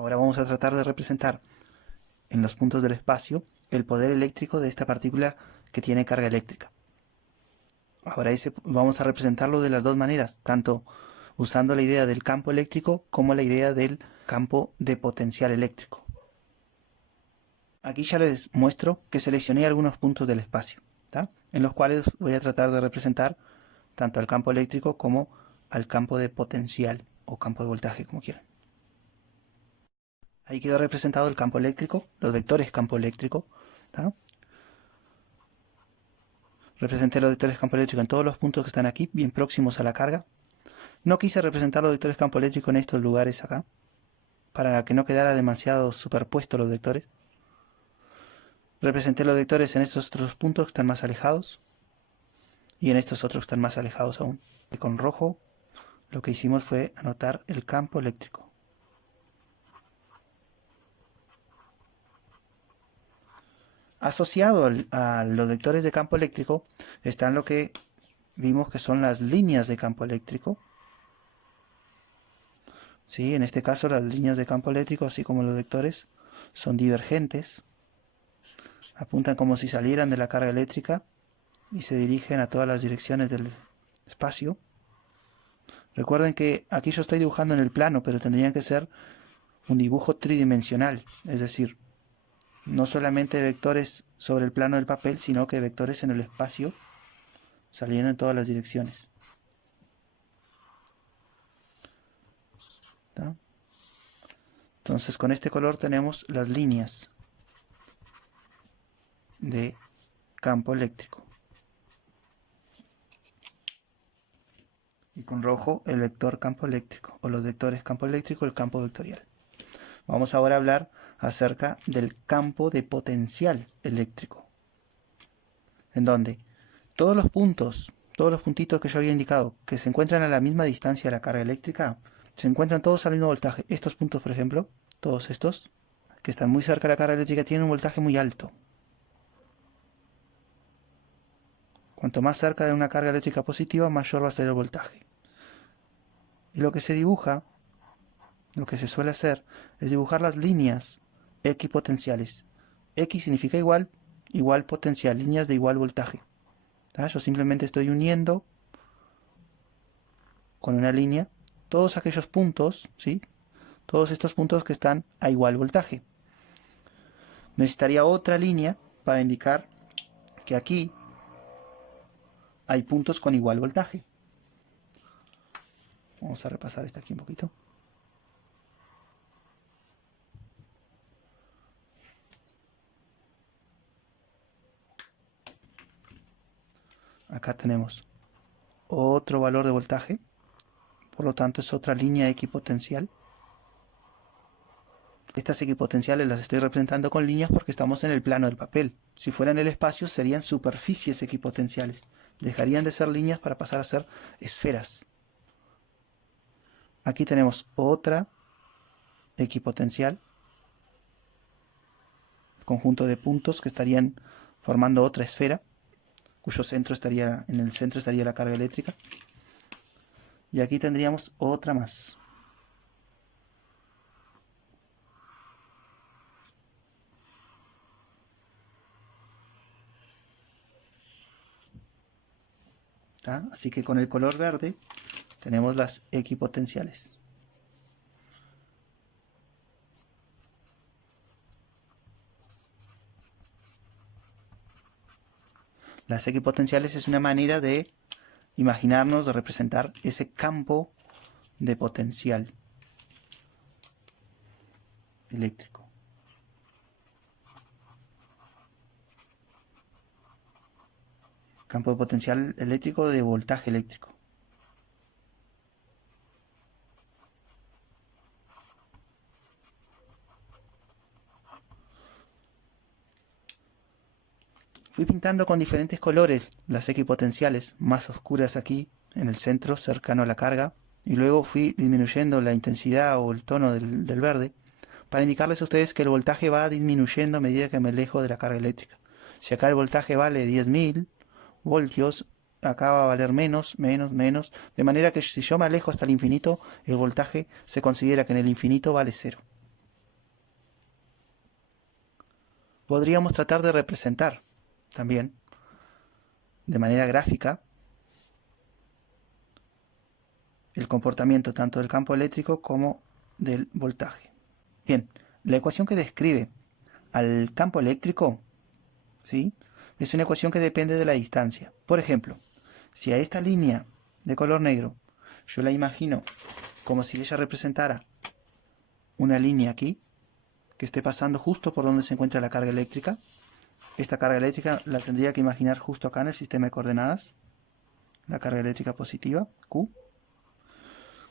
Ahora vamos a tratar de representar en los puntos del espacio el poder eléctrico de esta partícula que tiene carga eléctrica. Ahora vamos a representarlo de las dos maneras, tanto usando la idea del campo eléctrico como la idea del campo de potencial eléctrico. Aquí ya les muestro que seleccioné algunos puntos del espacio, ¿tá? En los cuales voy a tratar de representar tanto al campo eléctrico como al campo de potencial o campo de voltaje, como quieran. Ahí quedó representado el campo eléctrico, los vectores campo eléctrico, ¿tá? Representé los vectores campo eléctrico en todos los puntos que están aquí, bien próximos a la carga. No quise representar los vectores campo eléctrico en estos lugares acá, para que no quedara demasiado superpuestos los vectores. Representé los vectores en estos otros puntos que están más alejados, y en estos otros que están más alejados aún. Y con rojo lo que hicimos fue anotar el campo eléctrico. Asociado a los vectores de campo eléctrico están lo que vimos que son las líneas de campo eléctrico. ¿Sí? En este caso las líneas de campo eléctrico, así como los vectores, son divergentes. Apuntan como si salieran de la carga eléctrica y se dirigen a todas las direcciones del espacio. Recuerden que aquí yo estoy dibujando en el plano, pero tendrían que ser un dibujo tridimensional, es decir, no solamente vectores sobre el plano del papel, sino que vectores en el espacio, saliendo en todas las direcciones. ¿Tá? Entonces con este color tenemos las líneas de campo eléctrico. Y con rojo el vector campo eléctrico, o los vectores campo eléctrico, el campo vectorial. Vamos ahora a hablar acerca del campo de potencial eléctrico, en donde todos los puntitos que yo había indicado, que se encuentran a la misma distancia de la carga eléctrica, se encuentran todos al mismo voltaje. Estos puntos, por ejemplo, todos estos, que están muy cerca de la carga eléctrica, tienen un voltaje muy alto. Cuanto más cerca de una carga eléctrica positiva, mayor va a ser el voltaje. Y lo que se dibuja, lo que se suele hacer, es dibujar las líneas equipotenciales. X significa igual, igual potencial, líneas de igual voltaje. ¿Tá? Yo simplemente estoy uniendo con una línea todos aquellos puntos, ¿sí? Todos estos puntos que están a igual voltaje. Necesitaría otra línea para indicar que aquí hay puntos con igual voltaje. Vamos a repasar esta aquí un poquito. Acá tenemos otro valor de voltaje, por lo tanto es otra línea equipotencial. Estas equipotenciales las estoy representando con líneas porque estamos en el plano del papel. Si fuera en el espacio serían superficies equipotenciales. Dejarían de ser líneas para pasar a ser esferas. Aquí tenemos otra equipotencial, conjunto de puntos que estarían formando otra esfera, cuyo centro estaría, en el centro estaría la carga eléctrica. Y aquí tendríamos otra más. ¿Tá? Así que con el color verde tenemos las equipotenciales. Las equipotenciales es una manera de imaginarnos, de representar ese campo de potencial eléctrico. Campo de potencial eléctrico de voltaje eléctrico. Fui pintando con diferentes colores las equipotenciales, más oscuras aquí, en el centro, cercano a la carga, y luego fui disminuyendo la intensidad o el tono del verde, para indicarles a ustedes que el voltaje va disminuyendo a medida que me alejo de la carga eléctrica. Si acá el voltaje vale 10.000 voltios, acá va a valer menos, de manera que si yo me alejo hasta el infinito, el voltaje se considera que en el infinito vale 0. podríamos tratar de representar también de manera gráfica el comportamiento tanto del campo eléctrico como del voltaje. Bien, la ecuación que describe al campo eléctrico, ¿sí?, es una ecuación que depende de la distancia. Por ejemplo, si a esta línea de color negro yo la imagino como si ella representara una línea aquí, que esté pasando justo por donde se encuentra la carga eléctrica, esta carga eléctrica la tendría que imaginar justo acá en el sistema de coordenadas, la carga eléctrica positiva, Q.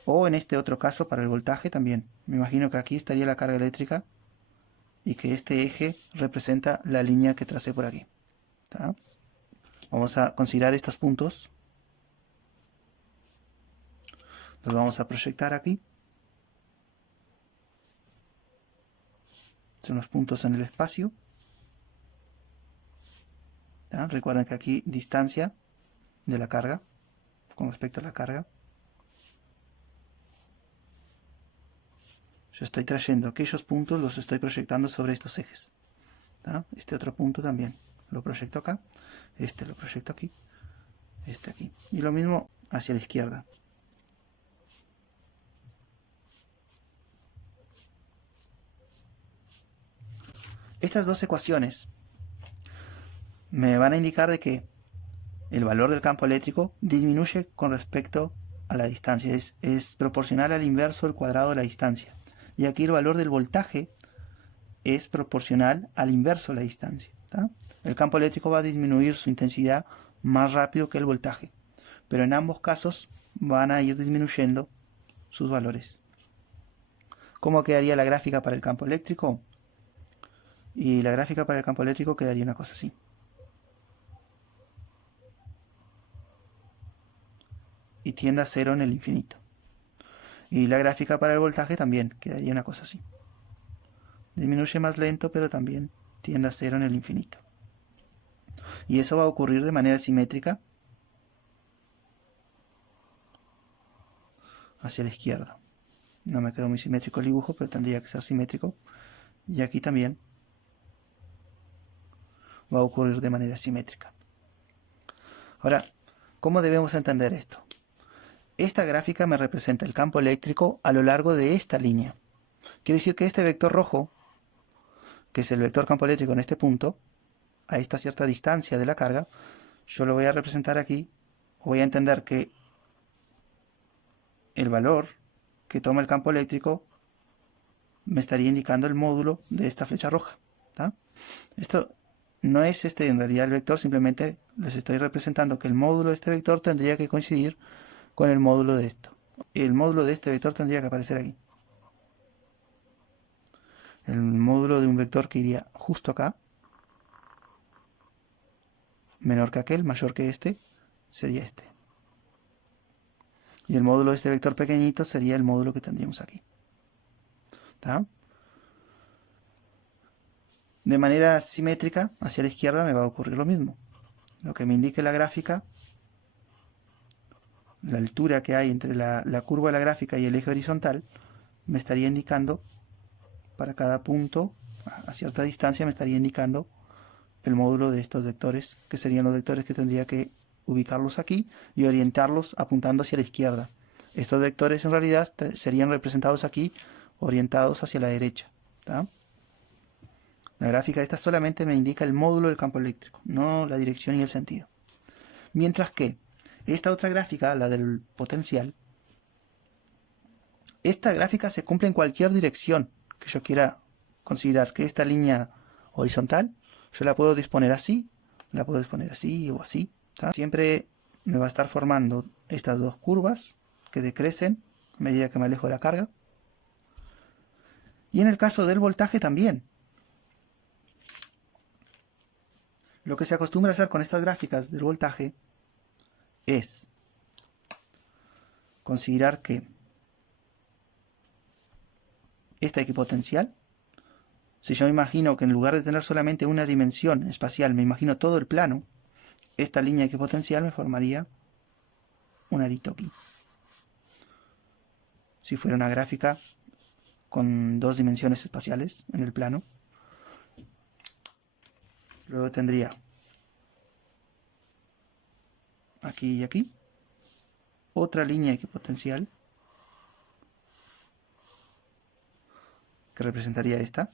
O en este otro caso, para el voltaje también. Me imagino que aquí estaría la carga eléctrica y que este eje representa la línea que tracé por aquí. ¿Tá? Vamos a considerar estos puntos. Los vamos a proyectar aquí. Son los puntos en el espacio. ¿Tá? Recuerden que aquí distancia de la carga con respecto a la carga. Yo estoy trayendo aquellos puntos, los estoy proyectando sobre estos ejes. ¿Tá? Este otro punto también lo proyecto acá. Este lo proyecto aquí. Este aquí. Y lo mismo hacia la izquierda. Estas dos ecuaciones me van a indicar de que el valor del campo eléctrico disminuye con respecto a la distancia. Es proporcional al inverso del cuadrado de la distancia. Y aquí el valor del voltaje es proporcional al inverso de la distancia. ¿Tá? El campo eléctrico va a disminuir su intensidad más rápido que el voltaje. Pero en ambos casos van a ir disminuyendo sus valores. ¿Cómo quedaría la gráfica para el campo eléctrico? Y la gráfica para el campo eléctrico quedaría una cosa así. Y tiende a cero en el infinito. Y la gráfica para el voltaje también quedaría una cosa así. Disminuye más lento, pero también tiende a cero en el infinito. Y eso va a ocurrir de manera simétrica hacia la izquierda. No me quedó muy simétrico el dibujo, pero tendría que ser simétrico. Y aquí también va a ocurrir de manera simétrica. Ahora, ¿cómo debemos entender esto? Esta gráfica me representa el campo eléctrico a lo largo de esta línea. Quiere decir que este vector rojo, que es el vector campo eléctrico en este punto, a esta cierta distancia de la carga, yo lo voy a representar aquí. Voy a entender que el valor que toma el campo eléctrico me estaría indicando el módulo de esta flecha roja. ¿Tá? Esto no es en realidad el vector, simplemente les estoy representando que el módulo de este vector tendría que coincidir con el módulo de esto. El módulo de este vector tendría que aparecer aquí. El módulo de un vector que iría justo acá, menor que aquel, mayor que este, sería este. Y el módulo de este vector pequeñito sería el módulo que tendríamos aquí. ¿Tá? De manera simétrica, hacia la izquierda me va a ocurrir lo mismo. Lo que me indique la gráfica, la altura que hay entre la curva de la gráfica y el eje horizontal, me estaría indicando, para cada punto, a cierta distancia, me estaría indicando el módulo de estos vectores, que serían los vectores que tendría que ubicarlos aquí y orientarlos apuntando hacia la izquierda. Estos vectores en realidad serían representados aquí, orientados hacia la derecha. ¿Tá? La gráfica esta solamente me indica el módulo del campo eléctrico, no la dirección y el sentido. Mientras que esta otra gráfica, la del potencial, esta gráfica se cumple en cualquier dirección que yo quiera considerar. Que esta línea horizontal, yo la puedo disponer así, la puedo disponer así o así. ¿Tá? Siempre me va a estar formando estas dos curvas que decrecen a medida que me alejo de la carga. Y en el caso del voltaje también. Lo que se acostumbra a hacer con estas gráficas del voltaje es considerar que esta equipotencial, si yo me imagino que en lugar de tener solamente una dimensión espacial, me imagino todo el plano, esta línea equipotencial me formaría un arito aquí. Si fuera una gráfica con dos dimensiones espaciales en el plano. Luego tendría aquí y aquí otra línea equipotencial que representaría esta.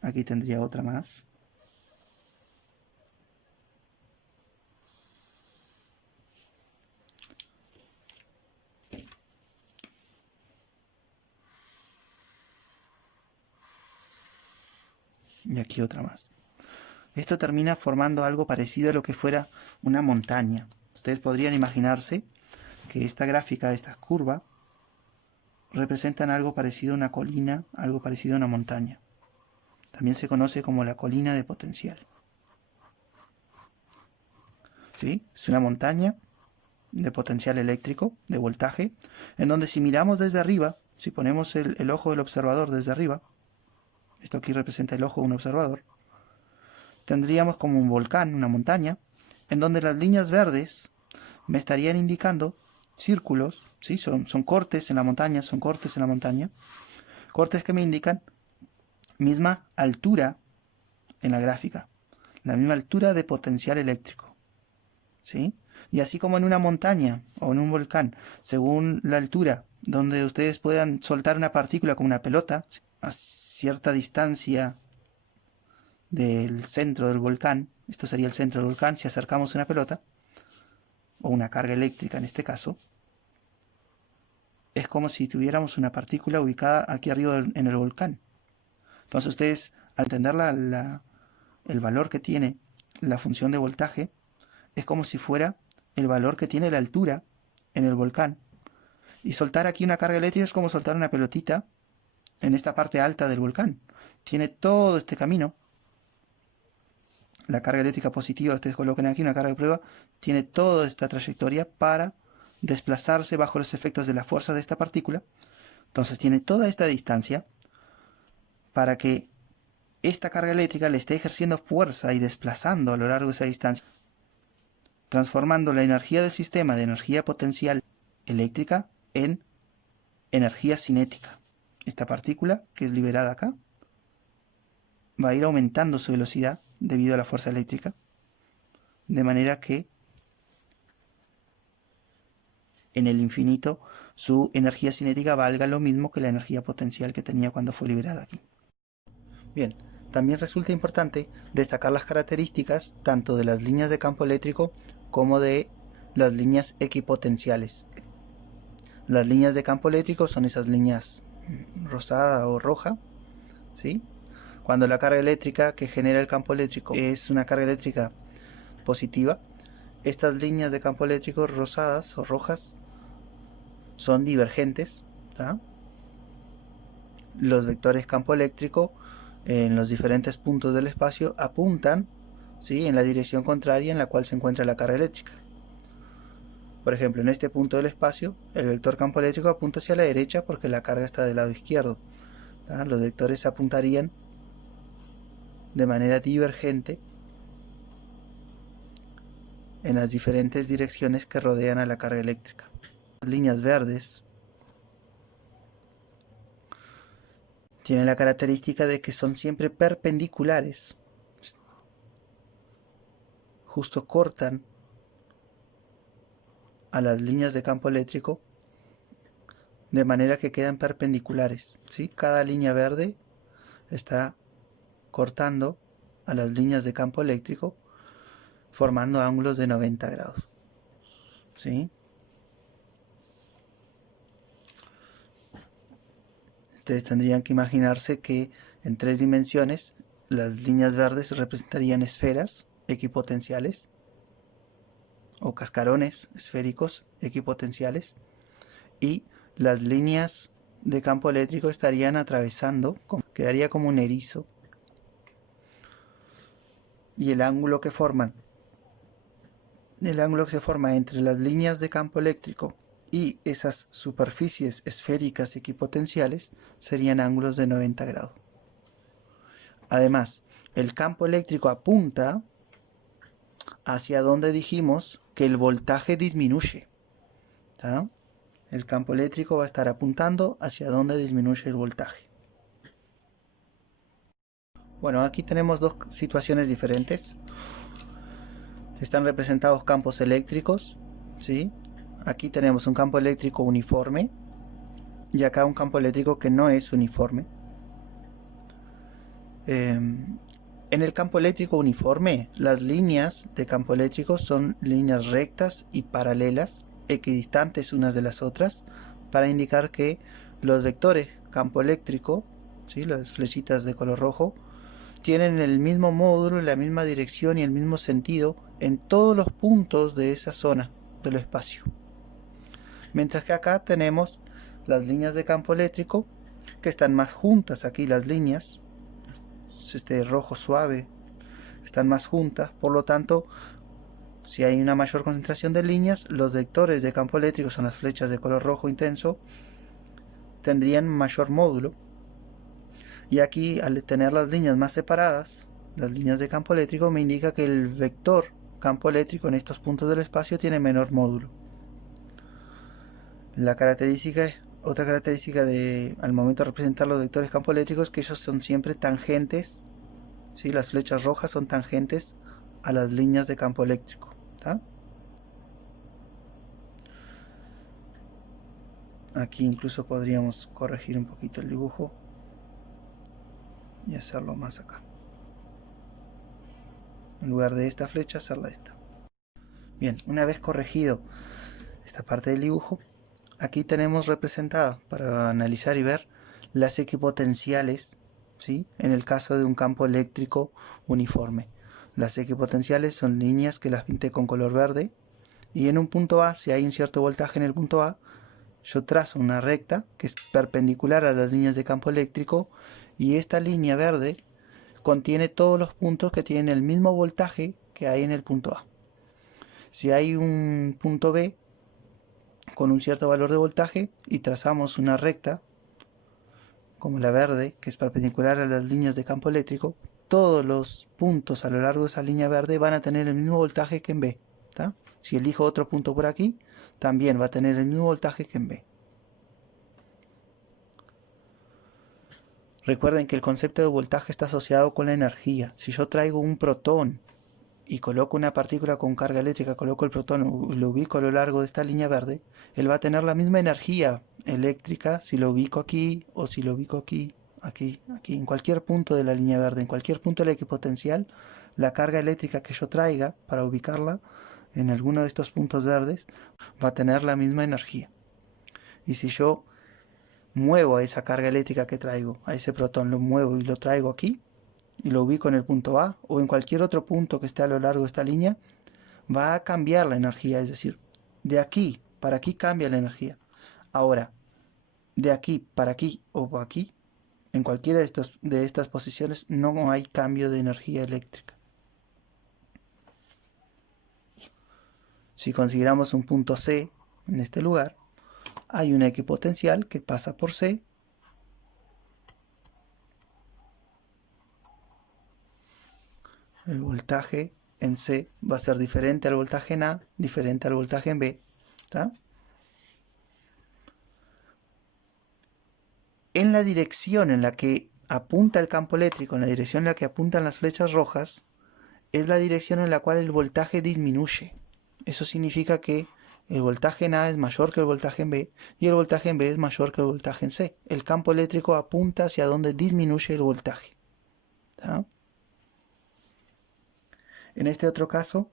Aquí tendría otra más. Y aquí otra más. Esto termina formando algo parecido a lo que fuera una montaña. Ustedes podrían imaginarse que esta gráfica, esta curva, representan algo parecido a una colina, algo parecido a una montaña. También se conoce como la colina de potencial. ¿Sí? Es una montaña de potencial eléctrico, de voltaje, en donde si miramos desde arriba, si ponemos el ojo del observador desde arriba, esto aquí representa el ojo de un observador, tendríamos como un volcán, una montaña, en donde las líneas verdes me estarían indicando círculos, ¿sí? Son cortes en la montaña, cortes que me indican misma altura en la gráfica, la misma altura de potencial eléctrico, ¿sí? Y así como en una montaña o en un volcán, según la altura donde ustedes puedan soltar una partícula como una pelota a cierta distancia del centro del volcán, esto sería el centro del volcán, si acercamos una pelota, o una carga eléctrica en este caso, es como si tuviéramos una partícula ubicada aquí arriba en el volcán. Entonces ustedes, al entender el valor que tiene la función de voltaje, es como si fuera el valor que tiene la altura en el volcán. Y soltar aquí una carga eléctrica es como soltar una pelotita en esta parte alta del volcán. Tiene todo este camino. La carga eléctrica positiva, ustedes colocan aquí una carga de prueba, tiene toda esta trayectoria para desplazarse bajo los efectos de la fuerza de esta partícula. Entonces tiene toda esta distancia para que esta carga eléctrica le esté ejerciendo fuerza y desplazando a lo largo de esa distancia, transformando la energía del sistema de energía potencial eléctrica en energía cinética. Esta partícula que es liberada acá va a ir aumentando su velocidad debido a la fuerza eléctrica, de manera que en el infinito su energía cinética valga lo mismo que la energía potencial que tenía cuando fue liberada aquí. Bien, también resulta importante destacar las características tanto de las líneas de campo eléctrico como de las líneas equipotenciales. Las líneas de campo eléctrico son esas líneas rosada o roja, ¿sí? Cuando la carga eléctrica que genera el campo eléctrico es una carga eléctrica positiva, estas líneas de campo eléctrico rosadas o rojas son divergentes, ¿tá? Los vectores campo eléctrico en los diferentes puntos del espacio apuntan, ¿sí?, en la dirección contraria en la cual se encuentra la carga eléctrica. Por ejemplo, en este punto del espacio, el vector campo eléctrico apunta hacia la derecha porque la carga está del lado izquierdo, ¿tá? Los vectores apuntarían de manera divergente en las diferentes direcciones que rodean a la carga eléctrica. Las líneas verdes tienen la característica de que son siempre perpendiculares, justo cortan a las líneas de campo eléctrico de manera que quedan perpendiculares, ¿sí? Cada línea verde está cortando a las líneas de campo eléctrico formando ángulos de 90 grados, ¿sí? Ustedes tendrían que imaginarse que en 3 dimensiones las líneas verdes representarían esferas equipotenciales o cascarones esféricos equipotenciales y las líneas de campo eléctrico estarían atravesando, quedaría como un erizo, y el ángulo que se forma entre las líneas de campo eléctrico y esas superficies esféricas equipotenciales serían ángulos de 90 grados. Además, el campo eléctrico apunta hacia donde dijimos que el voltaje disminuye, ¿tá? El campo eléctrico va a estar apuntando hacia donde disminuye el voltaje. Bueno, aquí tenemos dos situaciones diferentes. Están representados campos eléctricos, ¿sí? Aquí tenemos un campo eléctrico uniforme y acá un campo eléctrico que no es uniforme. En el campo eléctrico uniforme, las líneas de campo eléctrico son líneas rectas y paralelas, equidistantes unas de las otras, para indicar que los vectores campo eléctrico, ¿sí? Las flechitas de color rojo, tienen el mismo módulo, la misma dirección y el mismo sentido en todos los puntos de esa zona del espacio. Mientras que acá tenemos las líneas de campo eléctrico que están más juntas. Aquí las líneas, este rojo suave, están más juntas, por lo tanto, si hay una mayor concentración de líneas, los vectores de campo eléctrico, son las flechas de color rojo intenso, tendrían mayor módulo. Y aquí, al tener las líneas más separadas, las líneas de campo eléctrico, me indica que el vector campo eléctrico en estos puntos del espacio tiene menor módulo. Otra característica al momento de representar los vectores campo eléctricos es que ellos son siempre tangentes, ¿sí? Las flechas rojas son tangentes a las líneas de campo eléctrico, ¿tá? Aquí incluso podríamos corregir un poquito el dibujo y hacerlo más acá. En lugar de esta flecha, hacerla esta. Bien, una vez corregido esta parte del dibujo, aquí tenemos representada, para analizar y ver, las equipotenciales, ¿sí? En el caso de un campo eléctrico uniforme. Las equipotenciales son líneas que las pinté con color verde, y en un punto A, si hay un cierto voltaje en el punto A, yo trazo una recta que es perpendicular a las líneas de campo eléctrico, y esta línea verde contiene todos los puntos que tienen el mismo voltaje que hay en el punto A. Si hay un punto B con un cierto valor de voltaje y trazamos una recta como la verde, que es perpendicular a las líneas de campo eléctrico, todos los puntos a lo largo de esa línea verde van a tener el mismo voltaje que en B, ¿tá? Si elijo otro punto por aquí, también va a tener el mismo voltaje que en B. Recuerden que el concepto de voltaje está asociado con la energía. Si yo traigo un protón y coloco una partícula con carga eléctrica, coloco el protón y lo ubico a lo largo de esta línea verde, él va a tener la misma energía eléctrica si lo ubico aquí o si lo ubico aquí, aquí, en cualquier punto de la línea verde, en cualquier punto de la equipotencial, la carga eléctrica que yo traiga para ubicarla en alguno de estos puntos verdes va a tener la misma energía. Y si yo muevo a esa carga eléctrica que traigo, a ese protón, lo muevo y lo traigo aquí, y lo ubico en el punto A o en cualquier otro punto que esté a lo largo de esta línea, va a cambiar la energía, es decir, de aquí para aquí cambia la energía. Ahora, de aquí para aquí o aquí, en cualquiera de estas posiciones no hay cambio de energía eléctrica. Si consideramos un punto C en este lugar, hay una equipotencial que pasa por C, el voltaje en C va a ser diferente al voltaje en A, diferente al voltaje en B, ¿tá? En la dirección en la que apunta el campo eléctrico, en la dirección en la que apuntan las flechas rojas, es la dirección en la cual el voltaje disminuye. Eso significa que el voltaje en A es mayor que el voltaje en B y el voltaje en B es mayor que el voltaje en C. El campo eléctrico apunta hacia donde disminuye el voltaje, ¿tá? En este otro caso,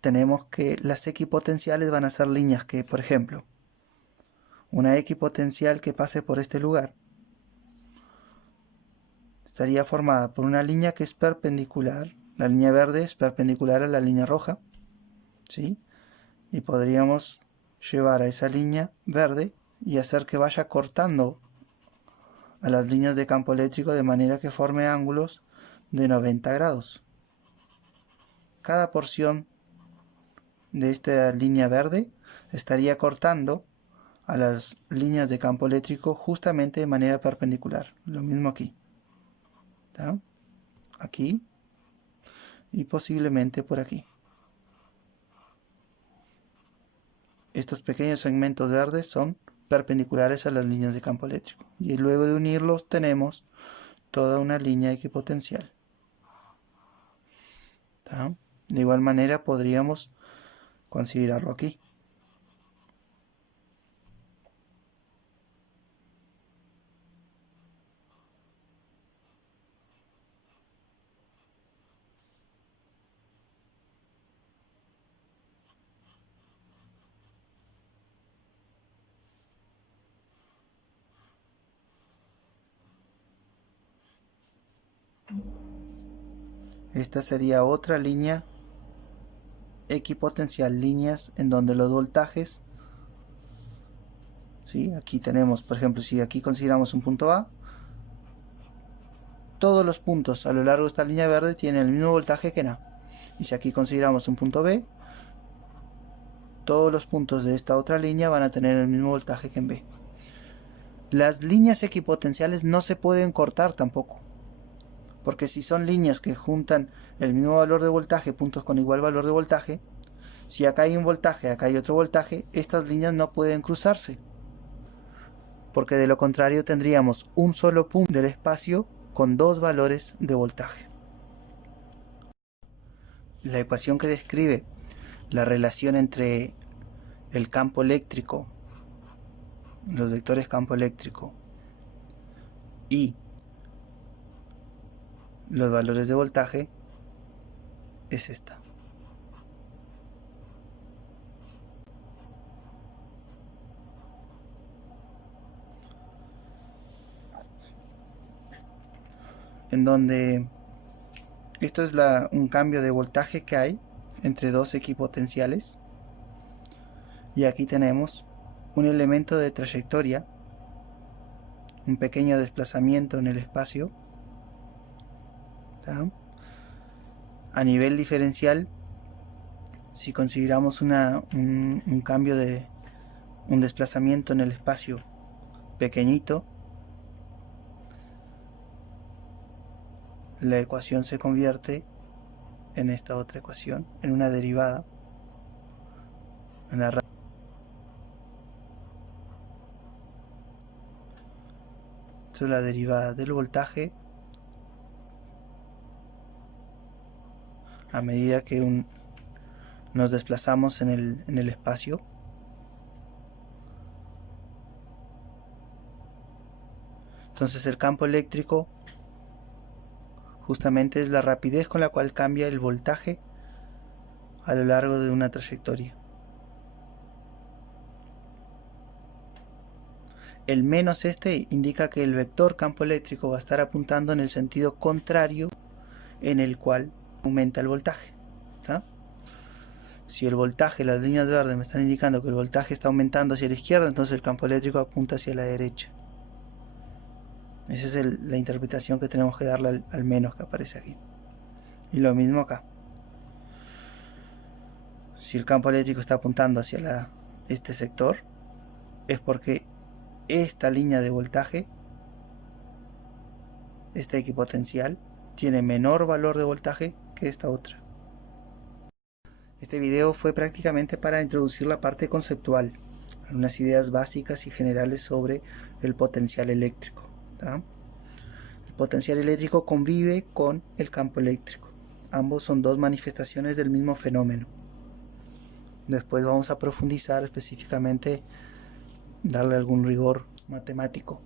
tenemos que las equipotenciales van a ser líneas que, por ejemplo, una equipotencial que pase por este lugar estaría formada por una línea que es perpendicular. La línea verde es perpendicular a la línea roja, ¿sí? Y podríamos llevar a esa línea verde y hacer que vaya cortando a las líneas de campo eléctrico de manera que forme ángulos de 90 grados. Cada porción de esta línea verde estaría cortando a las líneas de campo eléctrico justamente de manera perpendicular. Lo mismo aquí, ¿tá? Aquí y posiblemente por aquí. Estos pequeños segmentos verdes son perpendiculares a las líneas de campo eléctrico. Y luego de unirlos tenemos toda una línea equipotencial. ¿Tá? De igual manera podríamos considerarlo aquí. Esta sería otra línea equipotencial, líneas en donde los voltajes, ¿sí? Aquí tenemos, por ejemplo, si aquí consideramos un punto A, todos los puntos a lo largo de esta línea verde tienen el mismo voltaje que en A. Y si aquí consideramos un punto B, todos los puntos de esta otra línea van a tener el mismo voltaje que en B. Las líneas equipotenciales no se pueden cortar tampoco, porque si son líneas que juntan el mismo valor de voltaje, puntos con igual valor de voltaje, si acá hay un voltaje, acá hay otro voltaje, estas líneas no pueden cruzarse, porque de lo contrario tendríamos un solo punto del espacio con dos valores de voltaje. La ecuación que describe la relación entre el campo eléctrico, los vectores campo eléctrico y los valores de voltaje es esta. En donde esto es un cambio de voltaje que hay entre dos equipotenciales, y aquí tenemos un elemento de trayectoria, un pequeño desplazamiento en el espacio, ¿tá? A nivel diferencial, si consideramos un cambio de un desplazamiento en el espacio pequeñito, la ecuación se convierte en esta otra ecuación, en una derivada, en la Esto es la derivada del voltaje a medida que nos desplazamos en el espacio. Entonces el campo eléctrico justamente es la rapidez con la cual cambia el voltaje a lo largo de una trayectoria. El menos este indica que el vector campo eléctrico va a estar apuntando en el sentido contrario en el cual aumenta el voltaje, ¿tá? Si el voltaje, las líneas verdes me están indicando que el voltaje está aumentando hacia la izquierda, entonces el campo eléctrico apunta hacia la derecha. Esa es la interpretación que tenemos que darle al menos que aparece aquí. Y lo mismo acá. Si el campo eléctrico está apuntando hacia este sector, es porque esta línea de voltaje, esta equipotencial, tiene menor valor de voltaje que esta otra. Este video fue prácticamente para introducir la parte conceptual, unas ideas básicas y generales sobre el potencial eléctrico, ¿tá? El potencial eléctrico convive con el campo eléctrico. Ambos son dos manifestaciones del mismo fenómeno. Después vamos a profundizar específicamente, darle algún rigor matemático